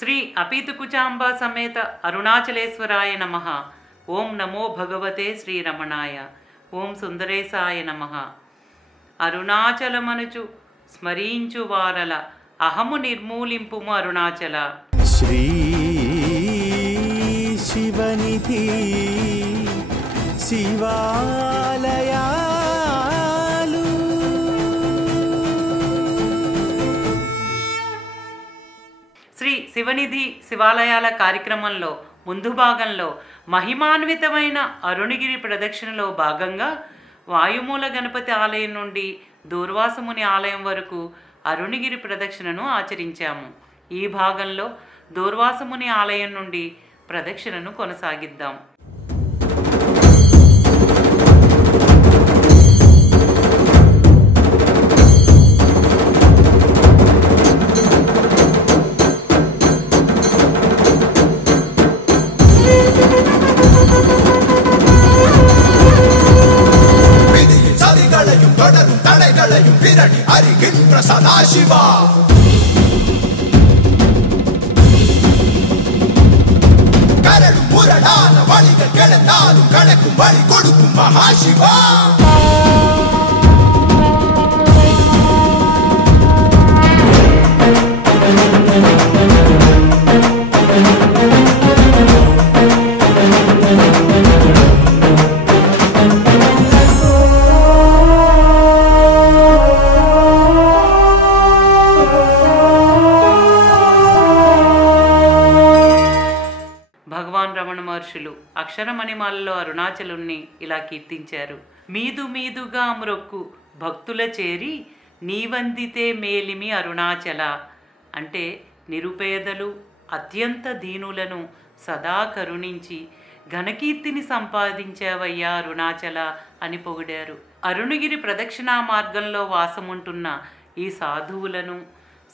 శ్రీ అపీతుకుచాంబా సమేత అరుణాచలేశ్వరాయ నమః. ఓం నమో భగవతే శ్రీరమణాయ. ఓం సుందరేశాయ నమః. అరుణాచలమనుచు స్మరించు వారల అహము నిర్మూలింపుము అరుణాచల. శ్రీ శివనిధి శివాలయాలు శ్రీ శివనిధి శివాలయాల కార్యక్రమంలో ముందు భాగంలో మహిమాన్వితమైన అరుణగిరి ప్రదక్షిణలో భాగంగా వాయుమూల గణపతి ఆలయం నుండి దూర్వాసముని ఆలయం వరకు అరుణగిరి ప్రదక్షిణను ఆచరించాము. ఈ భాగంలో దూర్వాసముని ఆలయం నుండి ప్రదక్షిణను కొనసాగిద్దాం. సదాశివ కరడు మురడాల వళిగ కెళతాలు కళకు వళి కొడుకు మహాశివ. భగవాన్ రమణ మహర్షులు అక్షరమణిమాలలో అరుణాచలుణ్ణి ఇలా కీర్తించారు. మీదు మీదుగా మ్రొక్కు భక్తుల చేరి నీవందితే మేలిమి అరుణాచల. అంటే నిరుపేదలు అత్యంత దీనులను సదా కరుణించి ఘనకీర్తిని సంపాదించావయ్యా అరుణాచల అని పొగిడారు. అరుణగిరి ప్రదక్షిణా మార్గంలో వాసముంటున్న ఈ సాధువులను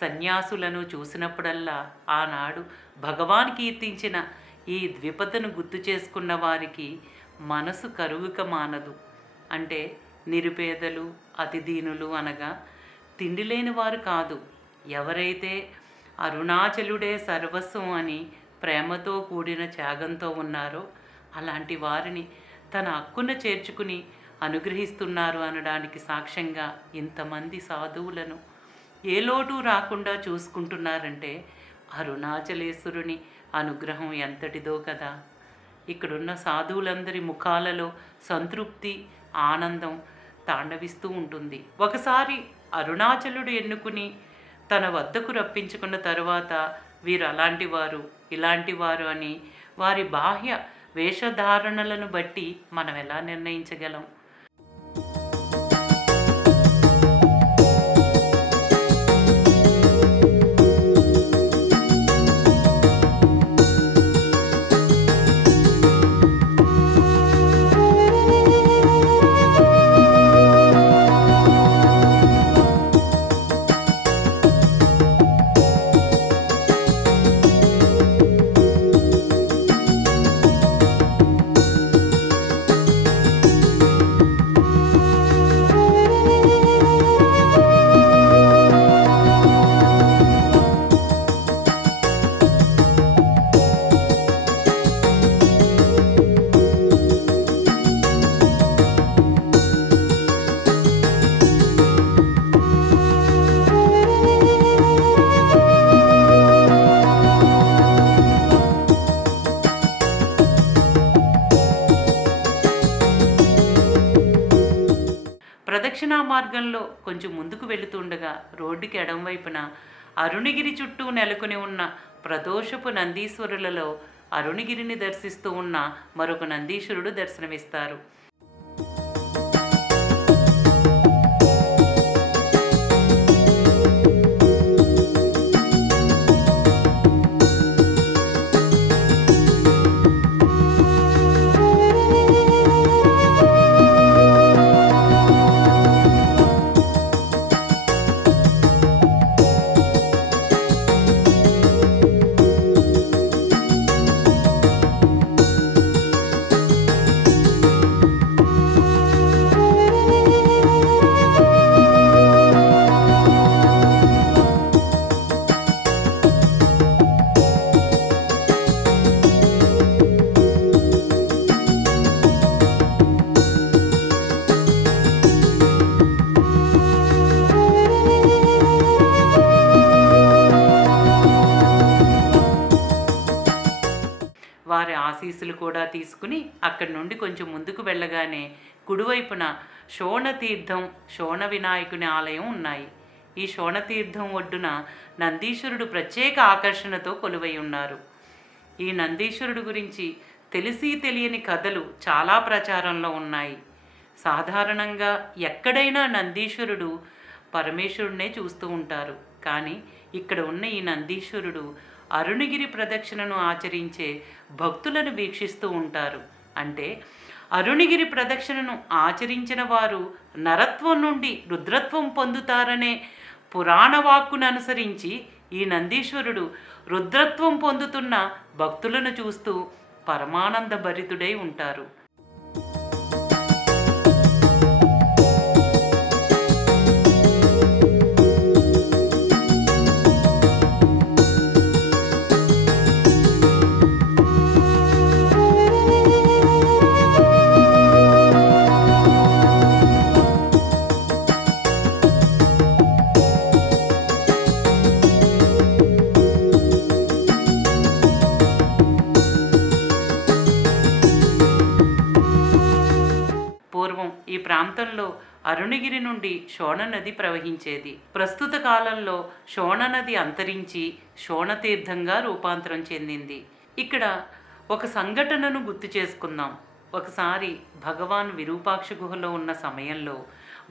సన్యాసులను చూసినప్పుడల్లా ఆనాడు భగవాన్ కీర్తించిన ఈ ద్విపదను గుర్తు చేసుకున్న వారికి మనసు కరుగుక మానదు. అంటే నిరుపేదలు అతిదీనులు అనగా తిండి లేని వారు కాదు. ఎవరైతే అరుణాచలుడే సర్వస్వం అని ప్రేమతో కూడిన త్యాగంతో ఉన్నారో అలాంటి వారిని తన హక్కున చేర్చుకుని అనుగ్రహిస్తున్నారు అనడానికి సాక్ష్యంగా ఇంతమంది సాధువులను ఏ లోటు రాకుండా చూసుకుంటున్నారంటే అరుణాచలేశ్వరుని అనుగ్రహం ఎంతటిదో కదా. ఇక్కడున్న సాధువులందరి ముఖాలలో సంతృప్తి ఆనందం తాండవిస్తూ ఉంటుంది. ఒకసారి అరుణాచలుడు ఎన్నుకుని తన వద్దకు రప్పించుకున్న తరువాత వీరు అలాంటి వారు ఇలాంటి వారు అని వారి బాహ్య వేషధారణలను బట్టి మనం ఎలా నిర్ణయించగలం? ప్రదక్షిణా మార్గంలో కొంచెం ముందుకు వెళుతుండగా రోడ్డుకి ఎడంవైపున అరుణగిరి చుట్టూ నెలకొని ఉన్న ప్రదోషపు నందీశ్వరులలో అరుణగిరిని దర్శిస్తూ ఉన్న మరొక నందీశ్వరుడు దర్శనమిస్తారు. కూడా తీసుకుని అక్కడి నుండి కొంచెం ముందుకు వెళ్ళగానే కుడివైపున శోణతీర్థం, శోణ వినాయకుని ఆలయం ఉన్నాయి. ఈ శోణతీర్థం ఒడ్డున నందీశ్వరుడు ప్రత్యేక ఆకర్షణతో కొలువై ఉన్నారు. ఈ నందీశ్వరుడు గురించి తెలిసి తెలియని కథలు చాలా ప్రచారంలో ఉన్నాయి. సాధారణంగా ఎక్కడైనా నందీశ్వరుడు పరమేశ్వరుడినే చూస్తూ ఉంటారు. కానీ ఇక్కడ ఉన్న ఈ నందీశ్వరుడు అరుణగిరి ప్రదక్షిణను ఆచరించే భక్తులను వీక్షిస్తూ ఉంటారు. అంటే అరుణగిరి ప్రదక్షిణను ఆచరించిన వారు నరత్వం నుండి రుద్రత్వం పొందుతారనే పురాణ వాక్కును అనుసరించి ఈ నందీశ్వరుడు రుద్రత్వం పొందుతున్న భక్తులను చూస్తూ పరమానంద భరితుడై ఉంటారు. ఈ ప్రాంతంలో అరుణగిరి నుండి శోణ నది ప్రవహించేది. ప్రస్తుత కాలంలో శోణ నది అంతరించి శోణతీర్థంగా రూపాంతరం చెందింది. ఇక్కడ ఒక సంఘటనను గుర్తు చేసుకుందాం. ఒకసారి భగవాన్ విరూపాక్ష గుహలో ఉన్న సమయంలో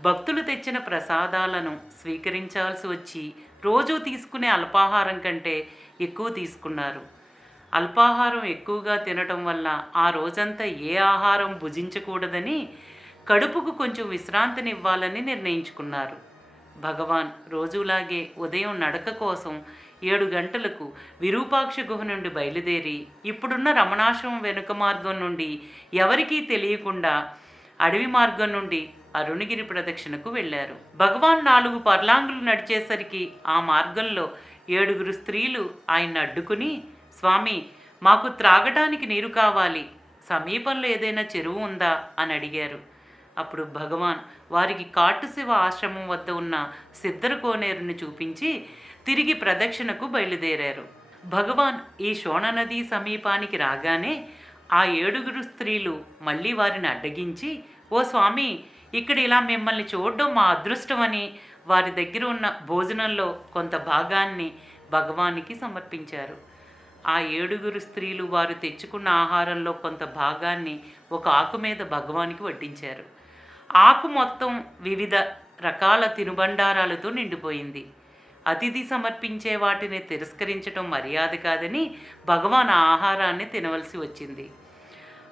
భక్తులు తెచ్చిన ప్రసాదాలను స్వీకరించాల్సి వచ్చి రోజు తీసుకునే అల్పాహారం కంటే ఎక్కువ తీసుకున్నారు. అల్పాహారం ఎక్కువగా తినటం వల్ల ఆ రోజంతా ఏ ఆహారం భుజించకూడదని కడుపుకు కొంచెం విశ్రాంతినివ్వాలని నిర్ణయించుకున్నారు. భగవాన్ రోజులాగే ఉదయం నడక కోసం 7 గంటలకు విరూపాక్ష గుహ నుండి బయలుదేరి ఇప్పుడున్న రమణాశ్రమం వెనుక మార్గం నుండి ఎవరికీ తెలియకుండా అడవి మార్గం నుండి అరుణగిరి ప్రదక్షిణకు వెళ్ళారు. భగవాన్ 4 పర్లాంగులు నడిచేసరికి ఆ మార్గంలో 7 స్త్రీలు ఆయన్ని అడ్డుకుని, స్వామి, మాకు త్రాగటానికి నీరు కావాలి, సమీపంలో ఏదైనా చెరువు ఉందా అని అడిగారు. అప్పుడు భగవాన్ వారికి కాటుశివ ఆశ్రమం వద్ద ఉన్న సిద్ధర కోనేరుని చూపించి తిరిగి ప్రదక్షిణకు బయలుదేరారు. భగవాన్ ఈ శోణ నది సమీపానికి రాగానే ఆ 7 స్త్రీలు మళ్ళీ వారిని అడ్డగించి, ఓ స్వామి, ఇక్కడ ఇలా మిమ్మల్ని చూడడం మా అదృష్టమని వారి దగ్గర ఉన్న భోజనంలో కొంత భాగాన్ని భగవానికి సమర్పించారు. ఆ 7 స్త్రీలు వారు తెచ్చుకున్న ఆహారంలో కొంత భాగాన్ని ఒక ఆకు మీద భగవానికి వడ్డించారు. ఆకు మొత్తం వివిధ రకాల తినుబండారాలతో నిండిపోయింది. అతిథి సమర్పించే వాటిని తిరస్కరించడం మర్యాద కాదని భగవాన్ ఆ ఆహారాన్ని తినవలసి వచ్చింది.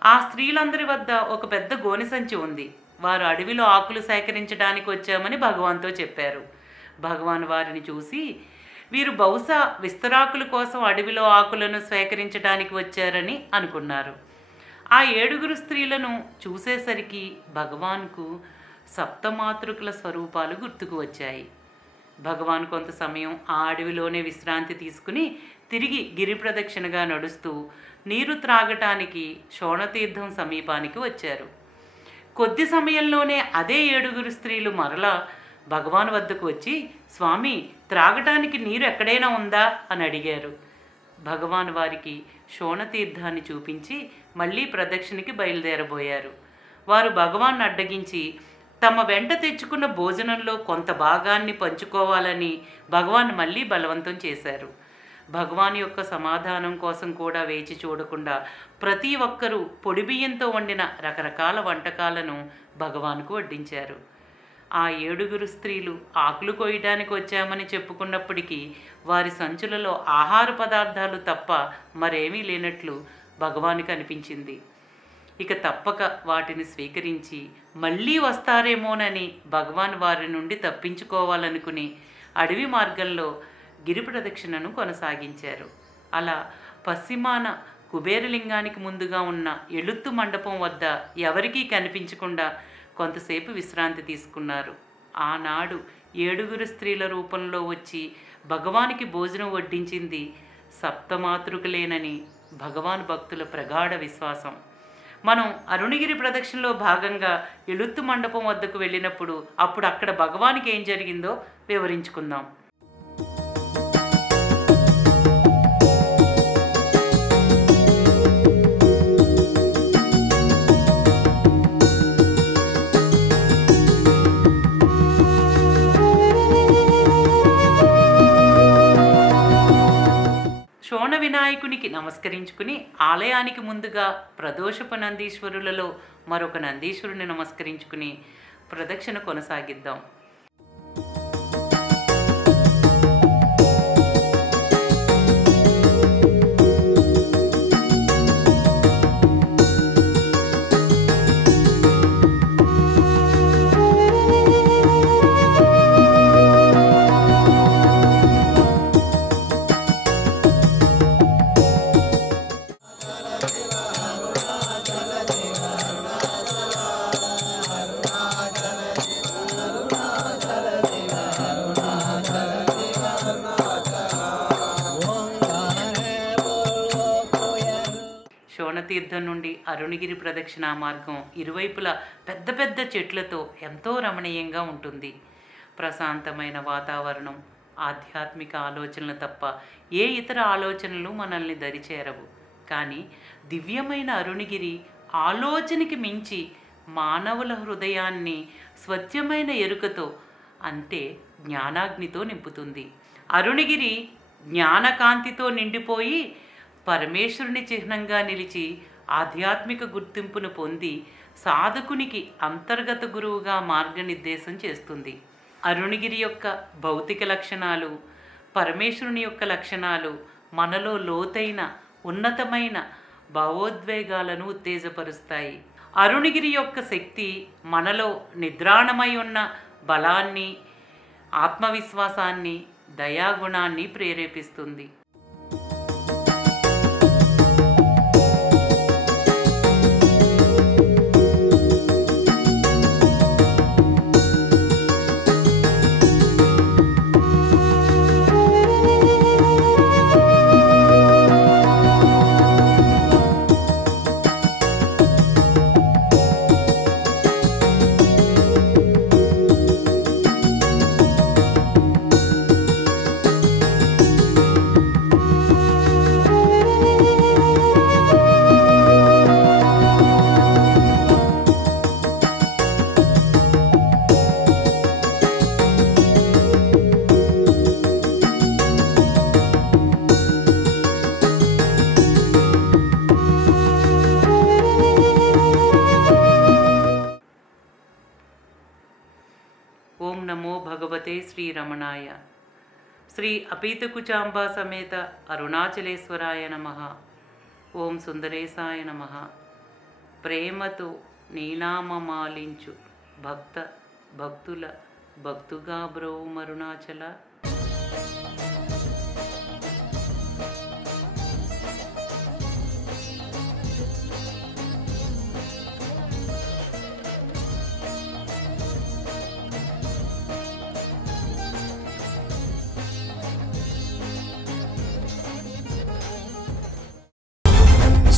ఆ స్త్రీలందరి వద్ద ఒక పెద్ద గోనె సంచి ఉంది. వారు అడవిలో ఆకులు సేకరించడానికి వచ్చామని భగవాన్తో చెప్పారు. భగవాన్ వారిని చూసి, వీరు బహుశా విస్తరాకుల కోసం అడవిలో ఆకులను సేకరించడానికి వచ్చారని అనుకున్నారు. ఆ 7 స్త్రీలను చూసేసరికి భగవాన్కు సప్తమాతృకుల స్వరూపాలు గుర్తుకు వచ్చాయి. భగవాన్ కొంత సమయం ఆ అడవిలోనే విశ్రాంతి తీసుకుని తిరిగి గిరి ప్రదక్షిణగా నడుస్తూ నీరు త్రాగటానికి శోణతీర్థం సమీపానికి వచ్చారు. కొద్ది సమయంలోనే అదే 7 స్త్రీలు మరలా భగవాన్ వద్దకు వచ్చి, స్వామి, త్రాగటానికి నీరు ఎక్కడైనా ఉందా అని అడిగారు. భగవాన్ వారికి శోణతీర్థాన్ని చూపించి మళ్ళీ ప్రదక్షిణకి బయలుదేరబోయారు. వారు భగవాన్ అడ్డగించి తమ వెంట తెచ్చుకున్న భోజనంలో కొంత భాగాన్ని పంచుకోవాలని భగవాన్ మళ్ళీ బలవంతం చేశారు. భగవాన్ యొక్క సమాధానం కోసం కూడా వేచి చూడకుండా ప్రతి ఒక్కరూ పొడి బియ్యంతో వండిన రకరకాల వంటకాలను భగవాన్కు వడ్డించారు. ఆ 7 స్త్రీలు ఆకులు కోయడానికి వచ్చామని చెప్పుకున్నప్పటికీ వారి సంచులలో ఆహార పదార్థాలు తప్ప మరేమీ లేనట్లు భగవానికి అనిపించింది. ఇక తప్పక వాటిని స్వీకరించి మళ్ళీ వస్తారేమోనని భగవాన్ వారి నుండి తప్పించుకోవాలనుకుని అడవి మార్గంలో గిరి ప్రదక్షిణను కొనసాగించారు. అలా పశ్చిమాన కుబేరలింగానికి ముందుగా ఉన్న ఎలుత్తు మండపం వద్ద ఎవరికీ కనిపించకుండా కొంతసేపు విశ్రాంతి తీసుకున్నారు. ఆనాడు 7 స్త్రీల రూపంలో వచ్చి భగవానికి భోజనం వడ్డించింది సప్తమాతృకులేనని భగవాన్ భక్తుల ప్రగాఢ విశ్వాసం. మనం అరుణగిరి ప్రదక్షిణలో భాగంగా ఎలుత్తు మండపం వద్దకు వెళ్ళినప్పుడు అప్పుడు అక్కడ భగవానికి ఏం జరిగిందో వివరించుకుందాం. నమస్కరించుకుని ఆలయానికి ముందుగా ప్రదోషపు నందీశ్వరులలో మరొక నందీశ్వరుని నమస్కరించుకుని ప్రదక్షిణ కొనసాగిద్దాం. శోణతీర్థం నుండి అరుణగిరి ప్రదక్షిణా మార్గం ఇరువైపులా పెద్ద పెద్ద చెట్లతో ఎంతో రమణీయంగా ఉంటుంది. ప్రశాంతమైన వాతావరణం, ఆధ్యాత్మిక ఆలోచనలు తప్ప ఏ ఇతర ఆలోచనలు మనల్ని దరిచేరవు. కానీ దివ్యమైన అరుణగిరి ఆలోచనకి మించి మానవుల హృదయాన్ని స్వచ్ఛమైన ఎరుకతో అంటే జ్ఞానాగ్నితో నింపుతుంది. అరుణగిరి జ్ఞానకాంతితో నిండిపోయి పరమేశ్వరుని చిహ్నంగా నిలిచి ఆధ్యాత్మిక గుర్తింపును పొంది సాధకునికి అంతర్గత గురువుగా మార్గనిర్దేశం చేస్తుంది. అరుణగిరి యొక్క భౌతిక లక్షణాలు, పరమేశ్వరుని యొక్క లక్షణాలు మనలో లోతైన ఉన్నతమైన భావోద్వేగాలను ఉత్తేజపరుస్తాయి. అరుణగిరి యొక్క శక్తి మనలో నిద్రాణమై ఉన్న బలాన్ని, ఆత్మవిశ్వాసాన్ని, దయాగుణాన్ని ప్రేరేపిస్తుంది. ఓం నమో భగవతే శ్రీరమణాయ. శ్రీ అపీతకుచాంబా సమేత అరుణాచలేశ్వరాయ నమః. ఓం సుందరేశాయ నమః. ప్రేమతో నీనామమాలించు భక్తుల భక్తుగా బ్రోమరుణాచల.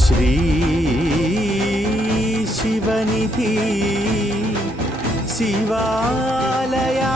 శ్రీ శివనిధి శివాలయా